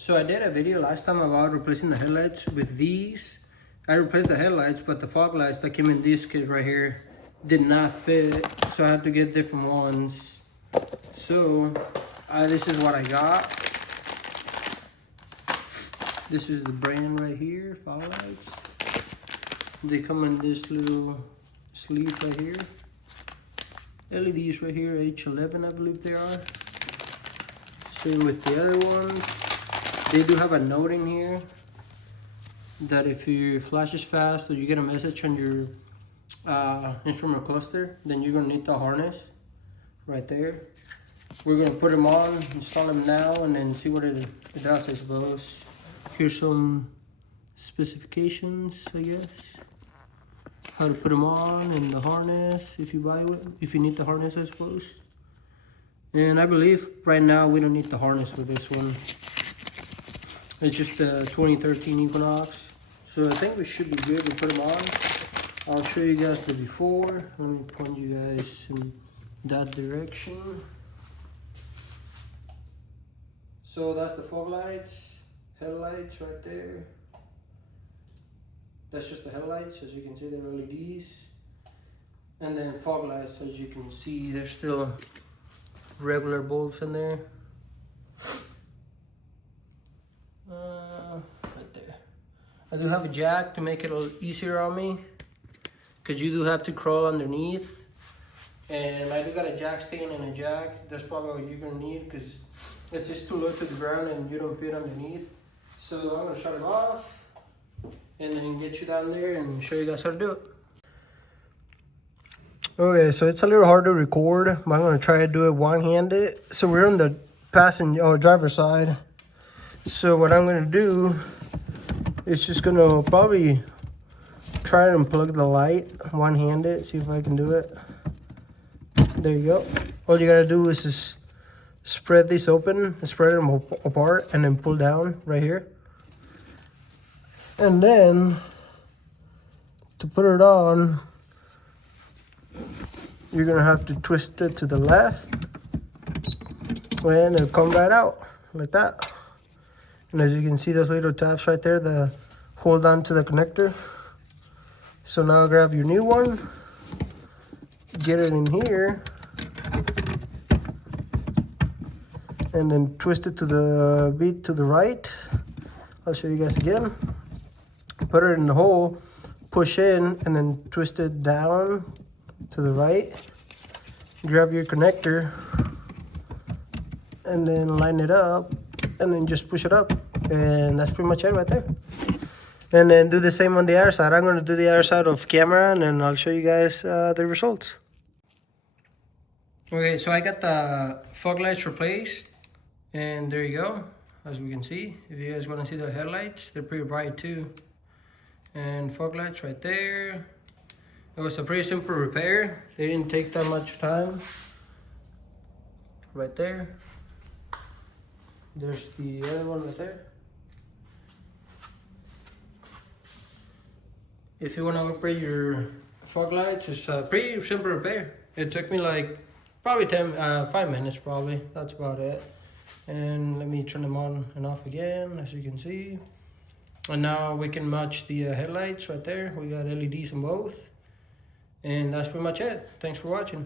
So I did a video last time about replacing the headlights with these. I replaced the headlights, but the fog lights that came in this kit right here did not fit, so I had to get different ones. So this is what I got. This is the brand right here, fog lights. They come in this little sleeve right here. LEDs right here, H11 I believe they are. Same with the other ones. They do have a note in here that if your flash is fast or you get a message on your instrument cluster, then you're gonna need the harness right there. We're gonna put them on, install them now, and then see what it does, I suppose. Here's some specifications, I guess. How to put them on and the harness if you buy it, if you need the harness, I suppose. And I believe right now we don't need the harness for this one. It's just the 2013 Equinox. So I think we should be good to put them on. I'll show you guys the before. Let me point you guys in that direction. So that's the fog lights, headlights right there. That's just the headlights, as you can see, they're LEDs. And then fog lights, as you can see, there's still regular bulbs in there. Right there. I do have a jack to make it a little easier on me, because you do have to crawl underneath. And I do got a jack stand and a jack. That's probably what you're gonna need, because it's just too low to the ground and you don't fit underneath. So I'm gonna shut it off and then get you down there and show you guys how to do it. Okay, so it's a little hard to record, but I'm gonna try to do it one-handed. So we're on the passenger or driver's side. So what I'm gonna do is just gonna probably try to unplug the light one-handed, see if I can do it. There you go. All you gotta do is just spread these open, spread them apart, and then pull down right here. And then to put it on, you're gonna have to twist it to the left, and it'll come right out like that. And as you can see, those little tabs right there that hold on to the connector. So now grab your new one, get it in here, and then twist it to the beat to the right. I'll show you guys again. Put it in the hole, push in, and then twist it down to the right. Grab your connector, and then line it up, and then just push it up. And that's pretty much it right there. And then do the same on the other side. I'm gonna do the other side off camera, and then I'll show you guys the results. Okay, so I got the fog lights replaced, and there you go. As we can see, if you guys want to see the headlights, they're pretty bright too. And fog lights right there. It was a pretty simple repair. They didn't take that much time. Right there. There's the other one right there. If you want to upgrade your fog lights, it's a pretty simple repair. It took me like probably 5 minutes probably. That's about it. And let me turn them on and off again, as you can see. And now we can match the headlights right there. We got LEDs on both. And that's pretty much it. Thanks for watching.